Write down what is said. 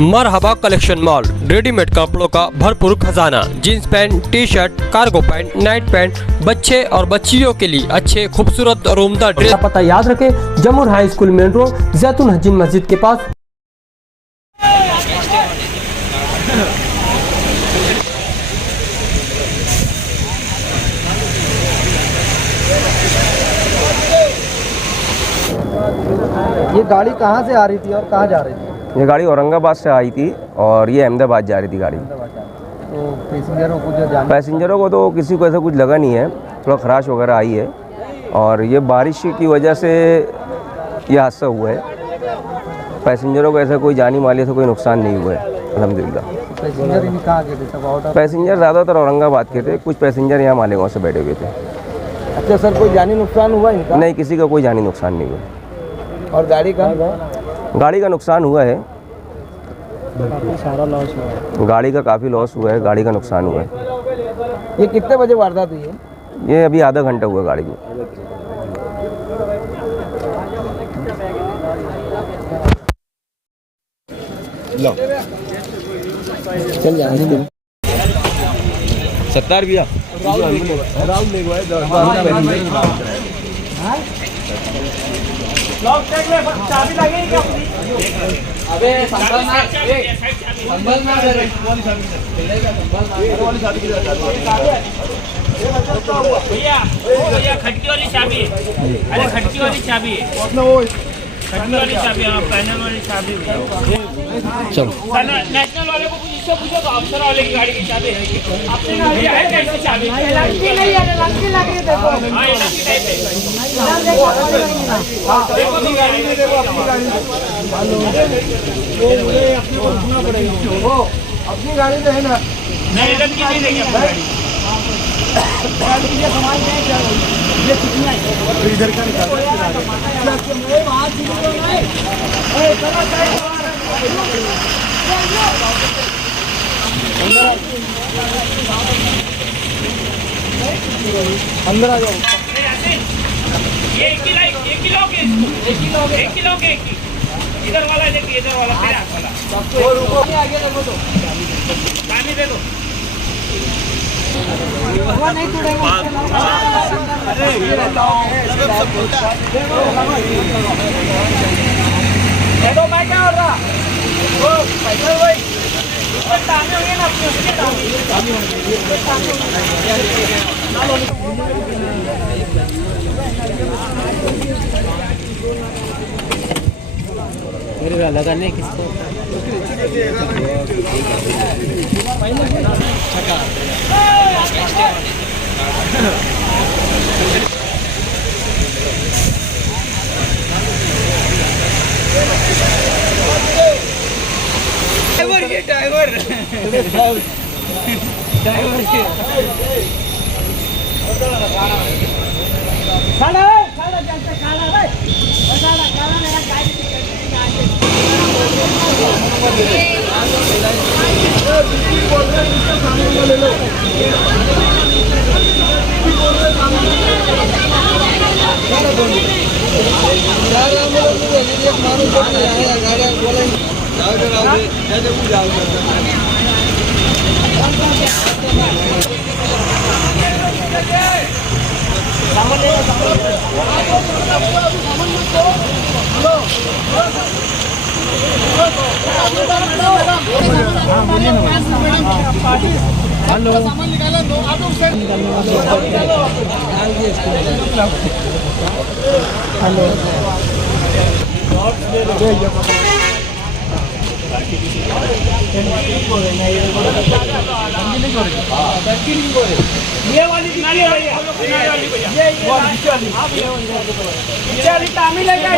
मरहबा collection mall, readymade कपड़ों का भरपूर खजाना। Jeans pant, T shirt, cargo pant, night pant, बच्चे और बच्चियों के लिए अच्छे खूबसूरत और उम्दा ड्रेस। पता याद रखें, जमुर हाई स्कूल मेन रोड, जैतून हजीन मस्जिद के पास। ये गाड़ी कहाँ से आ रही थी और कहाँ जा रही थी? ये गाड़ी औरंगाबाद से आई थी और ये अहमदाबाद जा रही थी गाड़ी। तो पैसेंजरों को तो किसी को ऐसा कुछ लगा नहीं है, थोड़ा खराश वगैरह आई है और ये बारिश की वजह से ये हादसा हुआ है। पैसेंजरों को ऐसा कोई जानी माली से कोई नुकसान नहीं हुआ है, अल्हम्दुलिल्लाह। पैसेंजर इन कहाँ के थे? सब आउट? पैसेंजर ज़्यादातर औरंगाबाद के थे, कुछ पैसेंजर यहाँ मालेगांव से बैठे हुए थे। अच्छा सर, कोई जानी नुकसान हुआ इनका? नहीं, किसी का कोई जानी नुकसान नहीं हुआ। और गाड़ी का नुकसान हुआ है, काफ़ी सारा लॉस हुआ है। गाड़ी का काफ़ी लॉस हुआ है, गाड़ी का नुकसान हुआ है। ये कितने बजे वारदात हुई है? ये अभी आधा घंटा हुआ गाड़ी को। चल जाए सत्तार भैया चाबी लगेगी क्या? अबे संभल ना, संभल ना रे, वाली चाबी भैया, भैया खटकी वाली चाबी है। अरे खटकी वाली चाबी है, खटकी वाली चाबी है, पैनल वाली चाबी है। चलो नेशनल वाले को इससे पूछो तो अफसर वाले की गाड़ी की चाबी है। आपने गाड़ी है कैसी चाबी? लड़की नहीं है, लड़की लगी है, देखो। हाँ ये लड़की टाइप है। देखो तो गाड़ी में, देखो अपनी गाड़ी में। वो अपने को ढूंढना पड़ेगा। वो अपनी गाड़ी में है ना? नहीं, लड़की नहीं देंगे अपनी गाड़ी। ये सामान नहीं क्या? ये कितनी है? इधर का निकाल। ये वहाँ चीज़ नहीं। ए चलो चलो। अंदर आ जाओ। ये एक किलो के इधर वाला देखिए, इधर वाला मेरे हाथ वाला। आगे देखो तो पानी दे दो। वो नहीं तोड़ेगा। देखो मैं क्या हो रहा? वो पैसा वही ताने होंगे ना अपने, उसके ताने मेरे वाला लगाने किसको? ड्राइवर हेलो सामान निकाला दो ऑटो से हेलो ये वाली किनारे भैया, ये वाली तामिल है क्या?